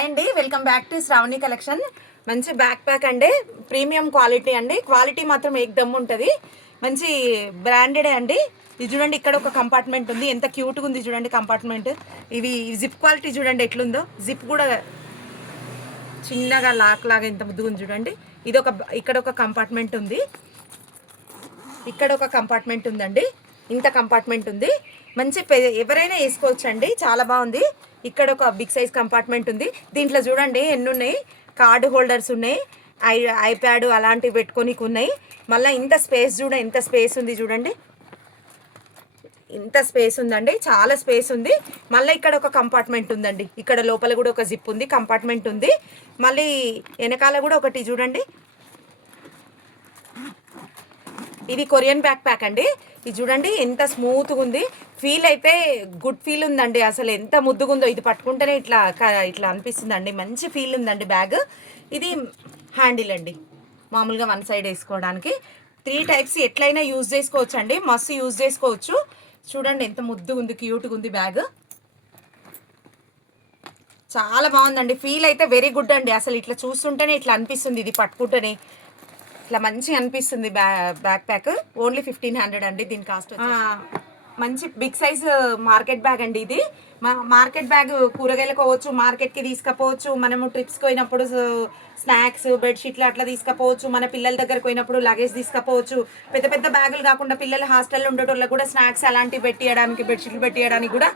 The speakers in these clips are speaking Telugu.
హాయ్ అండి, welcome back to Shravani collection. మంచి బ్యాక్ ప్యాక్ అండి, ప్రీమియం క్వాలిటీ అండి. క్వాలిటీ మాత్రం ఏకదమ్ ఉంటుంది. మంచి బ్రాండెడే అండి. ఇది చూడండి, ఇక్కడ ఒక కంపార్ట్మెంట్ ఉంది, ఎంత క్యూట్గా ఉంది చూడండి కంపార్ట్మెంట్. ఇవి జిప్ క్వాలిటీ చూడండి ఎట్లుందో, జిప్ కూడా చిన్నగా లాక్ లాగా ఎంత ముద్దుగా ఉంది చూడండి. ఇక్కడ ఒక కంపార్ట్మెంట్ ఉంది, ఇక్కడ ఒక కంపార్ట్మెంట్ ఉందండి, ఇంత కంపార్ట్మెంట్ ఉంది. మంచి ఎవరైనా వేసుకోవచ్చు అండి, చాలా బాగుంది. ఇక్కడ ఒక బిగ్ సైజ్ కంపార్ట్మెంట్ ఉంది. దీంట్లో చూడండి ఎన్ని ఉన్నాయి, కార్డు హోల్డర్స్ ఉన్నాయి, ఐప్యాడ్ అలాంటివి పెట్టుకోనికి ఉన్నాయి. మళ్ళీ ఇంత స్పేస్ ఎంత స్పేస్ ఉంది చూడండి, ఇంత స్పేస్ ఉందండి, చాలా స్పేస్ ఉంది. మళ్ళీ ఇక్కడ ఒక కంపార్ట్మెంట్ ఉందండి, ఇక్కడ లోపల కూడా ఒక జిప్ ఉంది, కంపార్ట్మెంట్ ఉంది. మళ్ళీ వెనకాల కూడా ఒకటి చూడండి, ఇది కొరియన్ బ్యాక్ ప్యాక్ అండి. ఇది చూడండి ఎంత స్మూత్గా ఉంది, ఫీల్ అయితే గుడ్ ఫీల్ ఉందండి. అసలు ఎంత ముద్దుగా ఉందో, ఇది పట్టుకుంటేనే ఇట్లా ఇట్లా అనిపిస్తుంది అండి, మంచి ఫీల్ ఉందండి బ్యాగ్. ఇది హ్యాండిల్ అండి, మామూలుగా వన్ సైడ్ వేసుకోవడానికి. 3 టైప్స్ ఎట్లయినా యూజ్ చేసుకోవచ్చు అండి, మస్తు యూజ్ చేసుకోవచ్చు. చూడండి ఎంత ముద్దుగా ఉంది, క్యూట్గా ఉంది బ్యాగ్, చాలా బాగుందండి. ఫీల్ అయితే వెరీ గుడ్ అండి. అసలు ఇట్లా చూస్తుంటేనే ఇట్లా అనిపిస్తుంది, ఇది పట్టుకుంటేనే ఇట్లా మంచిగా అనిపిస్తుంది. బ్యాక్ ప్యాక్ ఓన్లీ 1500 అండి దీని కాస్ట్. మంచి బిగ్ సైజ్ మార్కెట్ బ్యాగ్ అండి ఇది. మార్కెట్ బ్యాగ్ కూరగాయలకు పోవచ్చు, మార్కెట్కి తీసుకపోవచ్చు, మనము ట్రిప్స్కి పోయినప్పుడు స్నాక్స్ బెడ్షీట్లు అట్లా తీసుకపోవచ్చు, మన పిల్లల దగ్గరకు పోయినప్పుడు లగేజ్ తీసుకపోవచ్చు. పెద్ద పెద్ద బ్యాగులు కాకుండా పిల్లలు హాస్టల్లో ఉండేటోళ్ళకి కూడా స్నాక్స్ అలాంటివి పెట్టియడానికి, బెడ్షీట్లు పెట్టియడానికి కూడా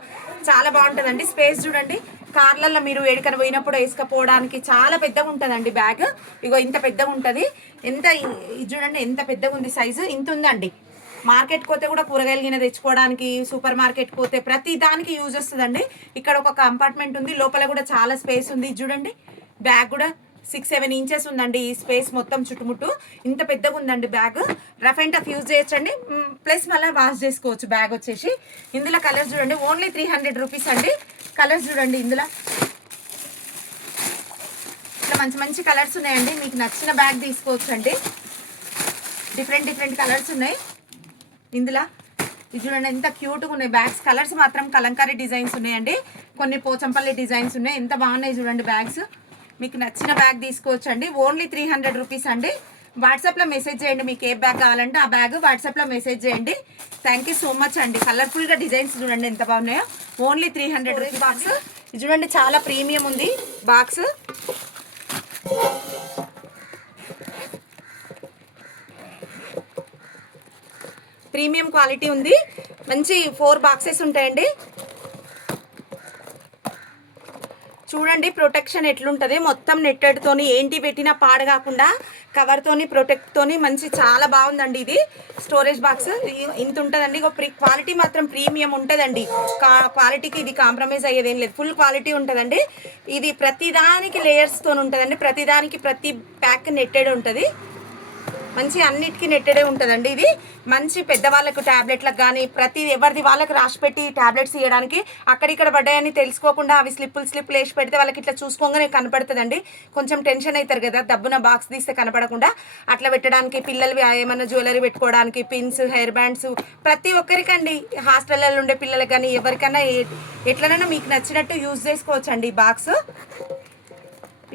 చాలా బాగుంటుందండి. స్పేస్ చూడండి, కార్లలో మీరు ఎక్కడికైనా పోయినప్పుడు వేసుకపోవడానికి చాలా పెద్దగా ఉంటుందండి బ్యాగ్. ఇగో ఇంత పెద్దగా ఉంటుంది, ఇది చూడండి ఎంత పెద్దగా ఉంది, సైజు ఇంత ఉందండి. మార్కెట్కి పోతే కూడా కూరగాయలు గిన్నె తెచ్చుకోవడానికి, సూపర్ మార్కెట్కి పోతే ప్రతి దానికి యూజ్ వస్తుందండి. ఇక్కడ ఒక కంపార్ట్మెంట్ ఉంది, లోపల కూడా చాలా స్పేస్ ఉంది. చూడండి బ్యాగ్ కూడా 6-7 ఇంచెస్ ఉందండి, ఈ స్పేస్ మొత్తం చుట్టుముట్టు ఇంత పెద్దగా ఉందండి bag. Rough and tough use చేయొచ్చండి, ప్లస్ మళ్ళీ వాష్ చేసుకోవచ్చు. బ్యాగ్ వచ్చేసి ఇందులో కలర్స్ చూడండి, ఓన్లీ 300 రూపీస్ అండి. కలర్స్ చూడండి, ఇందులో ఇట్లా మంచి మంచి కలర్స్ ఉన్నాయండి, మీకు నచ్చిన బ్యాగ్ తీసుకోవచ్చు అండి. డిఫరెంట్ కలర్స్ ఉన్నాయి ఇందులో. ఇది చూడండి ఎంత క్యూట్గా ఉన్నాయి బ్యాగ్స్. కలర్స్ మాత్రం కలంకారీ డిజైన్స్ ఉన్నాయండి, కొన్ని పోచంపల్లి డిజైన్స్ ఉన్నాయి, ఎంత బాగున్నాయి చూడండి బ్యాగ్స్. మీకు నచ్చిన బ్యాగ్ తీసుకోవచ్చు అండి, ఓన్లీ 300 రూపీస్ అండి. వాట్సాప్లో మెసేజ్ చేయండి, మీకు ఏ బ్యాగ్ కావాలంటే ఆ బ్యాగ్ వాట్సాప్లో మెసేజ్ చేయండి. థ్యాంక్ యూ సో మచ్ అండి. కలర్ఫుల్గా డిజైన్స్ చూడండి ఎంత బాగున్నాయో, ఓన్లీ 300 రూపీస్ బాక్స్. ఇది చూడండి చాలా ప్రీమియం ఉంది బాక్స్. ప్రీమియం క్వాలిటీ ఉంది, మంచి 4 బాక్సెస్ ఉంటాయండి. చూడండి ప్రొటెక్షన్ ఎట్లుంటుంది, మొత్తం నెట్టెడ్తోని ఏంటి పెట్టినా పాడు కాకుండా కవర్తోని ప్రొటెక్ట్తోని మంచి చాలా బాగుందండి. ఇది స్టోరేజ్ బాక్స్ ఇంత ఉంటుందండి. క్వాలిటీ మాత్రం ప్రీమియం ఉంటుందండి, క్వాలిటీకి ఇది కాంప్రమైజ్ అయ్యేది ఏం లేదు, ఫుల్ క్వాలిటీ ఉంటుందండి. ఇది ప్రతిదానికి లేయర్స్తో ఉంటుందండి, ప్రతిదానికి ప్రతి ప్యాక్ నెట్టెడ్ ఉంటుంది, మంచి అన్నిటికీ నెట్టెడే ఉంటుందండి. ఇది మంచి పెద్దవాళ్ళకు ట్యాబ్లెట్లకు కానీ ఎవరిది వాళ్ళకి రాసి పెట్టి ట్యాబ్లెట్స్ ఇవ్వడానికి, అక్కడిక్కడ పడ్డాయని తెలుసుకోకుండా అవి స్లిప్పులు వేసి పెడితే వాళ్ళకి ఇట్లా చూసుకోగానే కనపడుతుందండి. కొంచెం టెన్షన్ అవుతారు కదా, దబ్బున బాక్స్ తీస్తే కనపడకుండా అట్లా పెట్టడానికి, పిల్లలు ఏమైనా జ్యువెలరీ పెట్టుకోవడానికి, పిన్స్, హెయిర్ బ్యాండ్స్ ప్రతి ఒక్కరికండి, హాస్టల్లో ఉండే పిల్లలకి కానీ ఎవరికైనా ఎట్లనైనా మీకు నచ్చినట్టు యూజ్ చేసుకోవచ్చు అండి. ఈ బాక్స్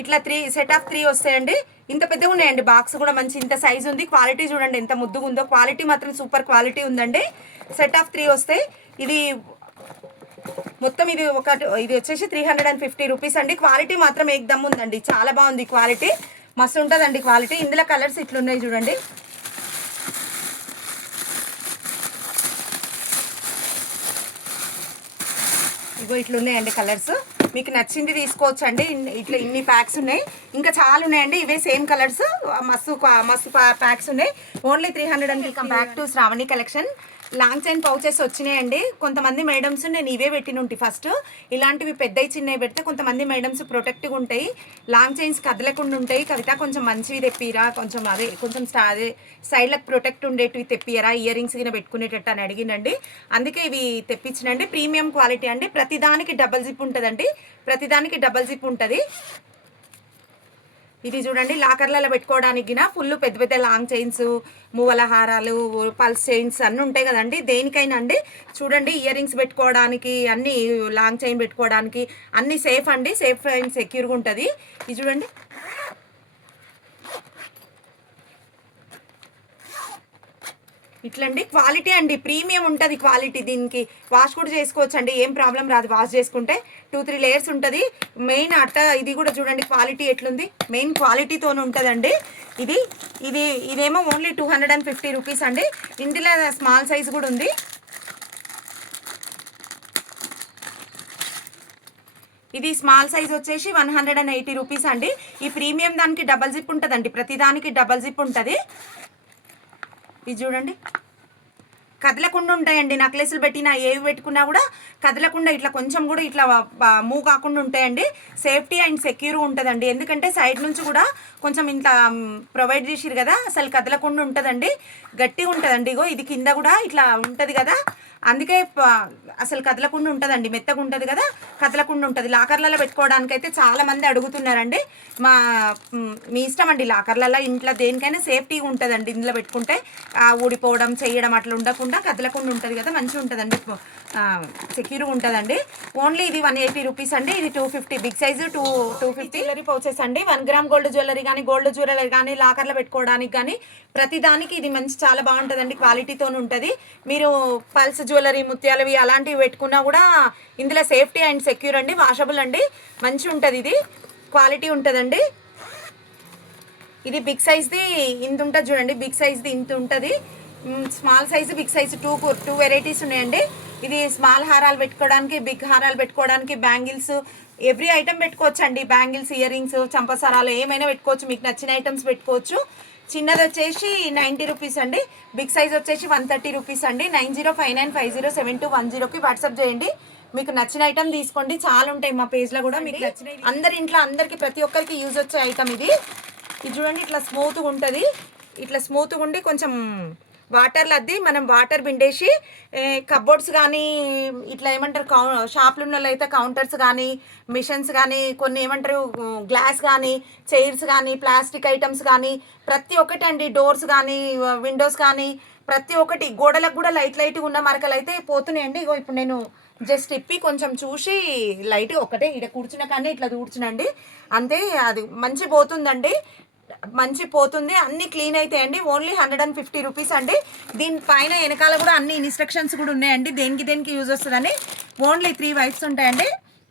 ఇట్లా 3 సెట్ ఆఫ్ 3 వస్తాయండి. ఇంత పెద్దగా ఉన్నాయండి బాక్స్ కూడా, మంచి ఇంత సైజు ఉంది. క్వాలిటీ చూడండి ఎంత ముద్దుగా ఉందో, క్వాలిటీ మాత్రం సూపర్ క్వాలిటీ ఉందండి. సెట్ ఆఫ్ 3 వస్తాయి. ఇది మొత్తం ఇది వచ్చేసి 350 రూపీస్ అండి. క్వాలిటీ మాత్రం ఏకదమ్ ఉందండి, చాలా బాగుంది క్వాలిటీ, మస్తు ఉంటుందండి క్వాలిటీ. ఇందులో కలర్స్ ఇట్లున్నాయి చూడండి, ఇగో ఇట్లున్నాయండి కలర్స్. మీకు నచ్చింది తీసుకోవచ్చు అండి. ఇట్లా ఇన్ని ప్యాక్స్ ఉన్నాయి, ఇంకా చాలా ఉన్నాయండి. ఇవే సేమ్ కలర్స్, మస్తు ప్యాక్స్ ఉన్నాయి, ఓన్లీ 300 అండి. Welcome back to Shravani collection. Long chain pouches వచ్చినాయండి. కొంతమంది మేడమ్స్ నేను ఇవే పెట్టినుంటి ఫస్ట్, ఇలాంటివి పెద్దవి చిన్నవి పెడితే కొంతమంది మేడమ్స్ ప్రొటెక్ట్గా ఉంటాయి, లాంగ్ చైన్స్ కదలకుండా ఉంటాయి. కవిత కొంచెం మంచివి తెప్పిరా, కొంచెం అదే సైడ్లకు ప్రొటెక్ట్ ఉండేటివి తెప్పియరా, ఇయర్ రింగ్స్ కింద పెట్టుకునేటట్టు అని అడిగినండి, అందుకే ఇవి తెప్పించినండి. ప్రీమియం క్వాలిటీ అండి, ప్రతిదానికి డబల్ జిప్ ఉంటుందండి, ప్రతిదానికి డబల్ జిప్ ఉంటుంది. ఇది చూడండి లాకర్లలో పెట్టుకోవడానికి ఫుల్ పెద్ద పెద్ద లాంగ్ చైన్స్, మువ్వల హారాలు, పల్స్ చైన్స్ అన్నీ ఉంటాయి కదండి. దేనికైనా అండి చూడండి, ఇయర్ రింగ్స్ పెట్టుకోవడానికి, అన్ని లాంగ్ చైన్ పెట్టుకోవడానికి అన్ని సేఫ్ అండి, సేఫ్ అండ్ సెక్యూర్గా ఉంటుంది. ఇది చూడండి, ఇట్లండి క్వాలిటీ అండి, ప్రీమియం ఉంటుంది క్వాలిటీ. దీనికి వాష్ కూడా చేసుకోవచ్చు అండి, ఏం ప్రాబ్లం రాదు వాష్ చేసుకుంటే. 2-3 లేయర్స్ ఉంటుంది. మెయిన్ అట్ట ఇది కూడా చూడండి క్వాలిటీ ఎట్లుంది, మెయిన్ క్వాలిటీతో ఉంటుందండి. ఇది ఇది ఇదేమో ఓన్లీ 250 రూపీస్ అండి. ఇందులో స్మాల్ సైజ్ కూడా ఉంది. ఇది స్మాల్ సైజ్ వచ్చేసి 180 రూపీస్ అండి. ఈ ప్రీమియం దానికి డబల్ జిప్ ఉంటుందండి, ప్రతి దానికి డబల్ జిప్ ఉంటుంది. ఇది చూడండి, కదలకుండా ఉంటాయండి. నెక్లెస్లు పెట్టినా ఏవి పెట్టుకున్నా కూడా కదలకుండా, ఇట్లా కొంచెం కూడా ఇట్లా మూవ్ కాకుండా ఉంటాయండి. సేఫ్టీ అండ్ సెక్యూర్ ఉంటుందండి. ఎందుకంటే సైడ్ నుంచి కూడా కొంచెం ఇంత ప్రొవైడ్ చేసిరు కదా, అసలు కదలకుండా ఉంటుందండి, గట్టిగా ఉంటుందండి. ఇగో ఇది కింద కూడా ఇట్లా ఉంటుంది కదా, అందుకే అసలు కదలకుండా ఉంటుందండి, మెత్తగా ఉంటుంది కదా, కదలకుండా ఉంటుంది. లాకర్లలో పెట్టుకోవడానికి అయితే చాలామంది అడుగుతున్నారండి. మీ ఇష్టం అండి, లాకర్లలో ఇంట్లో దేనికైనా సేఫ్టీగా ఉంటుందండి. ఇందులో పెట్టుకుంటే ఊడిపోవడం చేయడం అట్లా ఉండకుండా కదలకుండా ఉంటుంది కదా, మంచిగా ఉంటుందండి, సెక్యూర్గా ఉంటుందండి. ఓన్లీ ఇది 180 రూపీస్ అండి. ఇది 250 బిగ్ సైజు, 250 జ్యువెలరీ పౌచెస్ అండి. 1 గ్రామ్ గోల్డ్ జ్యువెలరీ కానీ, గోల్డ్ జ్యువెలరీ కానీ, లాకర్లో పెట్టుకోవడానికి కానీ ప్రతి దానికి ఇది మంచి చాలా బాగుంటుందండి, క్వాలిటీతో ఉంటుంది. మీరు పల్స్ జ్యువెలరీ, ముత్యాలవి అలాంటివి పెట్టుకున్నా కూడా ఇందులో సేఫ్టీ అండ్ సెక్యూర్ అండి, వాషబుల్ అండి, మంచి ఉంటుంది. ఇది క్వాలిటీ ఉంటుందండి. ఇది బిగ్ సైజ్ది ఇంత ఉంటుంది చూడండి, బిగ్ సైజ్ది ఇంత ఉంటుంది. Small size, big size, two varieties ఉన్నాయండి. ఇది స్మాల్ హారాలు పెట్టుకోవడానికి, బిగ్ హారాలు పెట్టుకోవడానికి, బ్యాంగిల్స్, ఎవ్రీ ఐటమ్ పెట్టుకోవచ్చు అండి. బ్యాంగిల్స్, ఇయర్ రింగ్స్, చంపసరాలు ఏమైనా పెట్టుకోవచ్చు, మీకు నచ్చిన ఐటమ్స్ పెట్టుకోవచ్చు. చిన్నది వచ్చేసి 90 రూపీస్ అండి, బిగ్ సైజ్ వచ్చేసి 130 రూపీస్ అండి. 9059507210కి వాట్సాప్ చేయండి. మీకు నచ్చిన ఐటమ్ తీసుకోండి, చాలా ఉంటాయి మా పేజ్లో కూడా. మీకు నచ్చిన అందరి ఇంట్లో అందరికి ప్రతి ఒక్కరికి యూజ్ వచ్చే ఐటమ్ ఇది. ఇది చూడండి, ఇట్లా స్మూత్గా ఉంటుంది, ఇట్లా స్మూత్గా ఉండి కొంచెం వాటర్లో అద్ది మనం వాటర్ పిండేసి కబోర్డ్స్ కానీ ఇట్లా ఏమంటారు షాప్లు ఉన్న అయితే కౌంటర్స్ కానీ, మిషన్స్ కానీ, కొన్ని ఏమంటారు గ్లాస్ కానీ, చైర్స్ కానీ, ప్లాస్టిక్ ఐటమ్స్ కానీ ప్రతి ఒక్కటి అండి, డోర్స్ కానీ, విండోస్ కానీ ప్రతి ఒక్కటి, గోడలకు కూడా లైట్గా ఉన్న మరకలు అయితే పోతున్నాయండి. ఇగో ఇప్పుడు నేను జస్ట్ ఇప్పి కొంచెం చూసి లైట్ ఒకటే ఇక్కడ కూర్చున్న కానీ ఇట్లా కూర్చునండి అంతే, అది మంచి పోతుందండి, మంచి పోతుంది, అన్ని క్లీన్ అవుతాయండి. ఓన్లీ 150 రూపీస్ అండి. దీనిపైన వెనకాల కూడా అన్ని ఇన్స్ట్రక్షన్స్ కూడా ఉన్నాయండి, దేనికి యూజ్ వస్తుందని. ఓన్లీ 3 వైప్స్ ఉంటాయండి,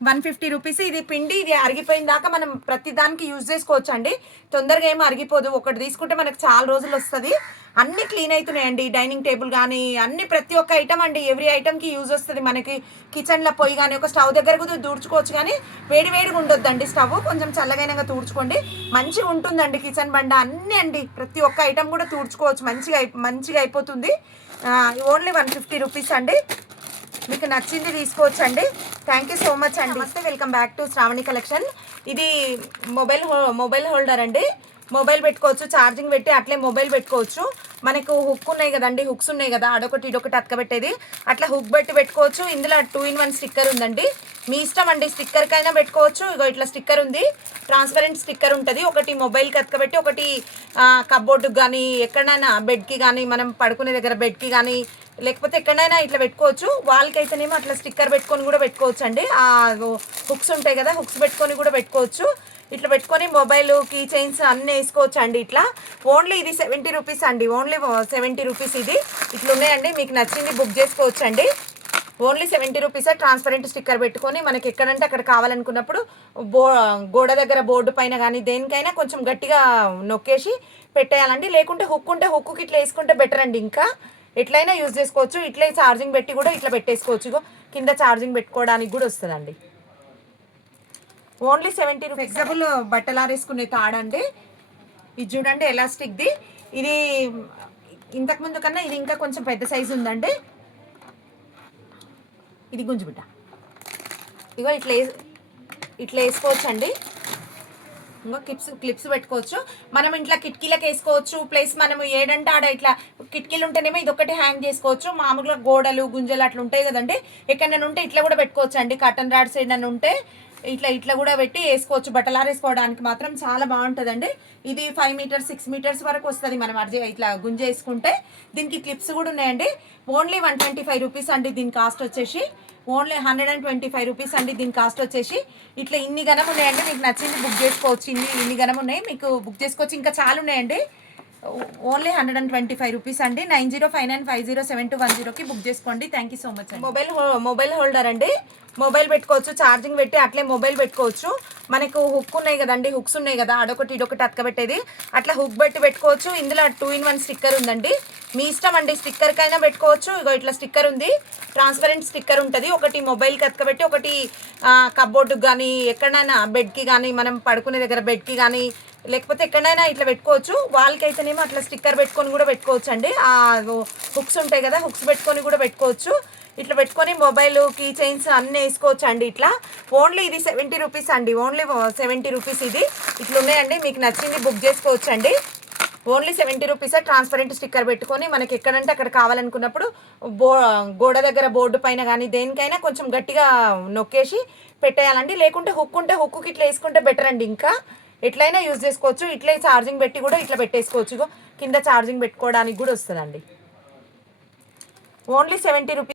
150 రూపీస్. ఇది పిండి, ఇది అరిగిపోయిన దాకా మనం ప్రతి దానికి యూజ్ చేసుకోవచ్చు అండి, తొందరగా ఏమో అరిగిపోదు. ఒకటి తీసుకుంటే మనకు చాలా రోజులు వస్తుంది. అన్నీ క్లీన్ అవుతున్నాయండి, డైనింగ్ టేబుల్ కానీ అన్ని ప్రతి ఒక్క ఐటమ్ అండి, ఎవ్రీ ఐటమ్కి యూజ్ వస్తుంది మనకి. కిచెన్లో పొయ్యి కానీ, ఒక స్టవ్ దగ్గర కూడా దూడ్చుకోవచ్చు, కానీ వేడిగా ఉండొద్దండి స్టవ్, కొంచెం చల్లగైనాగా తూడ్చుకోండి, మంచిగా ఉంటుందండి కిచెన్ బండ. అన్నీ అండి, ప్రతి ఒక్క ఐటమ్ కూడా తూడ్చుకోవచ్చు, మంచిగా అయిపోతుంది. ఓన్లీ 150 రూపీస్ అండి. మీకు నచ్చింది తీసుకోవచ్చు అండి. థ్యాంక్ యూ సో మచ్ అండి. నమస్తే, welcome back to Shravani collection. ఇది మొబైల్ హోల్డర్ అండి, మొబైల్ పెట్టుకోవచ్చు, ఛార్జింగ్ పెట్టి అట్లే మొబైల్ పెట్టుకోవచ్చు. మనకు హుక్ ఉన్నాయి కదండి, హుక్స్ ఉన్నాయి కదా, అడొకటి ఇడొకటి అతకబెట్టేది, అట్లా హుక్ ఇందులో 2-in-1 స్టిక్కర్ ఉందండి. మీ ఇష్టం అండి, స్టిక్కర్కైనా పెట్టుకోవచ్చు. ఇగో ఇట్లా స్టిక్కర్ ఉంది, ట్రాన్స్పరెంట్ స్టిక్కర్ ఉంటుంది. ఒకటి మొబైల్కి అతకబెట్టి, ఒకటి కబోర్డుకి కానీ, ఎక్కడైనా బెడ్కి కానీ, మనం పడుకునే దగ్గర బెడ్కి కానీ, లేకపోతే ఎక్కడైనా ఇట్లా పెట్టుకోవచ్చు. వాళ్ళకి అయితేనేమో అట్లా స్టిక్కర్ పెట్టుకొని కూడా పెట్టుకోవచ్చు అండి. హుక్స్ ఉంటాయి కదా, హుక్స్ పెట్టుకొని కూడా పెట్టుకోవచ్చు. ఇట్లా పెట్టుకొని మొబైల్, కీ చైన్స్ అన్నీ వేసుకోవచ్చు అండి. ఇట్లా ఓన్లీ ఇది 70 రూపీస్ అండి, ఓన్లీ 70 రూపీస్. ఇది ఇట్లా ఉన్నాయండి, మీకు నచ్చింది బుక్ చేసుకోవచ్చు అండి. ఓన్లీ 70 రూపీసే. ట్రాన్స్పరెంట్ స్టిక్కర్ పెట్టుకొని మనకి ఎక్కడంటే అక్కడ కావాలనుకున్నప్పుడు గోడ దగ్గర, బోర్డు పైన కానీ దేనికైనా కొంచెం గట్టిగా నొక్కేసి పెట్టేయాలండి. లేకుంటే హుక్ ఉంటే హుక్కి ఇట్లా వేసుకుంటే బెటర్ అండి. ఇంకా ఎట్లయినా యూజ్ చేసుకోవచ్చు. ఇట్లే ఛార్జింగ్ పెట్టి కూడా ఇట్లా పెట్టేసుకోవచ్చు, కింద ఛార్జింగ్ పెట్టుకోవడానికి కూడా వస్తుందండి. Only 70 rupees. ఫ్లెక్సిబుల్ బట్టలు ఆరేసుకునే తాడండి. ఇది చూడండి ఎలాస్టిక్ది. ఇది ఇంతకుముందు కన్నా ఇది ఇంకా కొంచెం పెద్ద సైజు ఉందండి. ఇది గుంజుబిట్ట, ఇగో ఇట్లా వేసుకోవచ్చు అండి. ఇంకా క్లిప్స్ పెట్టుకోవచ్చు. మనం ఇంట్లో కిటికీలకు వేసుకోవచ్చు, ప్లస్ మనం ఏడంటే ఆడ ఇట్లా కిటికీలు ఉంటేనేమో ఇది ఒకటి హ్యాంగ్ చేసుకోవచ్చు. మామూలుగా గోడలు, గుంజలు అట్లా ఉంటాయి కదండి, ఎక్కడైనా ఉంటే ఇట్లా కూడా పెట్టుకోవచ్చు అండి. కర్టన్ రాడ్స్ ఏదైనా ఉంటే ఇట్లా కూడా పెట్టి వేసుకోవచ్చు. బట్టలు ఆరేసుకోవడానికి మాత్రం చాలా బాగుంటుందండి. ఇది 5 మీటర్స్ 6 మీటర్స్ వరకు వస్తుంది మనం ఇట్లా గుంజేసుకుంటే. దీనికి క్లిప్స్ కూడా ఉన్నాయండి. ఓన్లీ 125 రూపీస్ అండి దీని కాస్ట్ వచ్చేసి. ఓన్లీ 125 రూపీస్ అండి దీని కాస్ట్ వచ్చేసి. ఇట్లా ఇన్ని గనం ఉన్నాయండి, మీకు నచ్చింది బుక్ చేసుకోవచ్చు. ఇన్ని గనం ఉన్నాయి, మీకు బుక్ చేసుకోవచ్చు. ఇంకా చాలా ఉన్నాయండి. ఓన్లీ 125 రూపీస్ అండి. 9059507210కి బుక్ చేసుకోండి. థ్యాంక్ యూ సో మచ్ అండి. మొబైల్ హోల్డర్ అండి. మొబైల్ పెట్టుకోవచ్చు, ఛార్జింగ్ పెట్టి అట్లే మొబైల్ పెట్టుకోవచ్చు. మనకు హుక్ ఉన్నాయి కదండి, హుక్స్ ఉన్నాయి కదా, అదొకటి ఇదొకటి అతకబెట్టేది. అట్లా హుక్ ఇందులో 2-in-1 స్టిక్కర్ ఉందండి. మీ ఇష్టం అండి, స్టిక్కర్కైనా పెట్టుకోవచ్చు. ఇగో ఇట్లా స్టిక్కర్ ఉంది, ట్రాన్స్పరెంట్ స్టిక్కర్ ఉంటుంది. ఒకటి మొబైల్కి అతకబెట్టి, ఒకటి కప్బోర్డుకి కానీ, ఎక్కడైనా బెడ్కి కానీ, మనం పడుకునే దగ్గర బెడ్కి కానీ, లేకపోతే ఎక్కడైనా ఇట్లా పెట్టుకోవచ్చు. వాళ్ళకి అయితేనేమో అట్లా స్టిక్కర్ పెట్టుకొని కూడా పెట్టుకోవచ్చు అండి. హుక్స్ ఉంటాయి కదా, హుక్స్ పెట్టుకొని కూడా పెట్టుకోవచ్చు. ఇట్లా పెట్టుకొని మొబైల్, కీ చైన్స్ అన్నీ వేసుకోవచ్చు అండి. ఇట్లా ఓన్లీ ఇది 70 రూపీస్ అండి. ఓన్లీ 70 రూపీస్ ఇది. ఇట్లా ఉన్నాయండి, మీకు నచ్చింది బుక్ చేసుకోవచ్చు అండి. Only 70 rupees. ట్రాన్స్పరెంట్ స్టిక్కర్ పెట్టుకొని మనకి ఎక్కడంటే అక్కడ కావాలనుకున్నప్పుడు గోడ దగ్గర, బోర్డు పైన కానీ దేనికైనా కొంచెం గట్టిగా నొక్కేసి పెట్టేయాలండి. లేకుంటే హుక్ ఉంటే హుక్కి ఇట్లా వేసుకుంటే బెటర్ అండి. ఇంకా ఎట్లయినా యూజ్ చేసుకోవచ్చు. ఇట్లే ఛార్జింగ్ పెట్టి కూడా ఇట్లా పెట్టేసుకోవచ్చు. కింద ఛార్జింగ్ పెట్టుకోవడానికి కూడా వస్తుందండి. Only 70 rupees.